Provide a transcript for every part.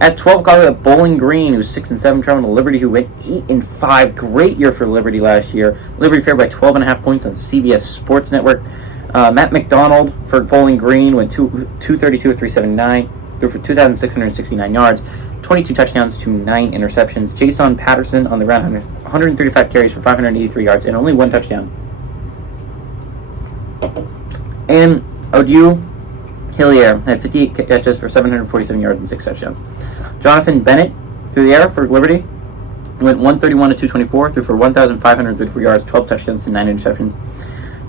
At 12 o'clock, we have Bowling Green, who's 6-7, traveling to Liberty, who went 8-5. Great year for Liberty last year. Liberty favored by 12.5 points on CBS Sports Network. Matt McDonald for Bowling Green went 232 with 379, threw for 2,669 yards, 22 touchdowns to 9 interceptions. Jason Patterson on the ground, 135 carries for 583 yards and only 1 touchdown. And Odue Hillier had 58 catches for 747 yards and 6 touchdowns. Jonathan Bennett through the air for Liberty went 131 to 224, threw for 1,534 yards, 12 touchdowns to 9 interceptions.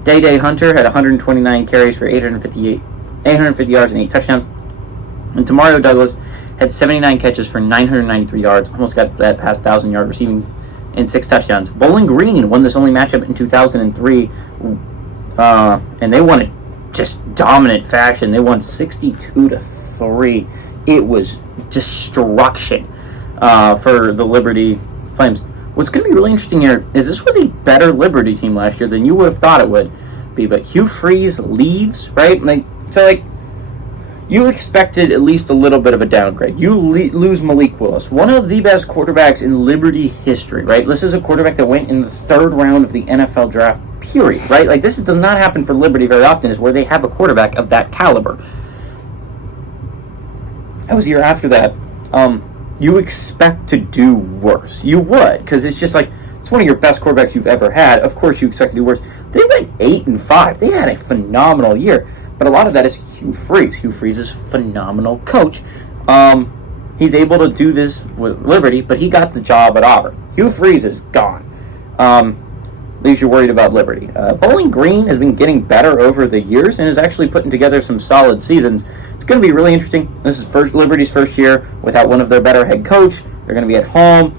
Day Hunter had 129 carries for 850 yards and 8 touchdowns. And Tamario Douglas had 79 catches for 993 yards, almost got that past 1,000-yard receiving, and 6 touchdowns. Bowling Green won this only matchup in 2003, and they won it just dominant fashion. They won 62-3. It was destruction for the Liberty Flames. What's going to be really interesting here is this was a better Liberty team last year than you would have thought it would be. But Hugh Freeze leaves, right? You expected at least a little bit of a downgrade. You lose Malik Willis, one of the best quarterbacks in Liberty history, right? This is a quarterback that went in the 3rd round of the NFL draft, period, right? This does not happen for Liberty very often, is where they have a quarterback of that caliber. That was a year after that. You expect to do worse. You would, because it's just it's one of your best quarterbacks you've ever had. Of course you expect to do worse. They went 8-5. They had a phenomenal year. But a lot of that is Hugh Freeze. Hugh Freeze is a phenomenal coach. He's able to do this with Liberty, but he got the job at Auburn. Hugh Freeze is gone. At least you're worried about Liberty. Bowling Green has been getting better over the years and is actually putting together some solid seasons. It's going to be really interesting. This is Liberty's first year without one of their better head coach. They're going to be at home.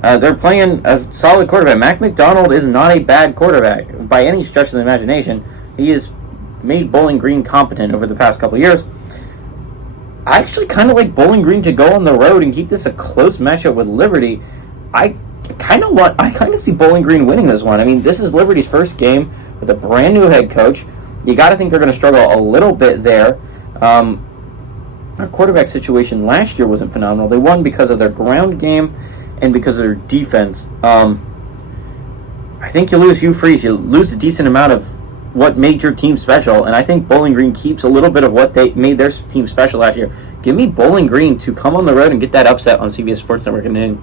They're playing a solid quarterback. Mac McDonald is not a bad quarterback by any stretch of the imagination. He has made Bowling Green competent over the past couple of years. I actually kind of like Bowling Green to go on the road and keep this a close matchup with Liberty. I kind of see Bowling Green winning this one. I mean, this is Liberty's first game with a brand new head coach. You got to think they're going to struggle a little bit there. Our quarterback situation last year wasn't phenomenal. They won because of their ground game and because of their defense. I think you lose Hugh Freeze. You lose a decent amount of what made your team special, and I think Bowling Green keeps a little bit of what they made their team special last year. Give me Bowling Green to come on the road and get that upset on CBS Sports Network and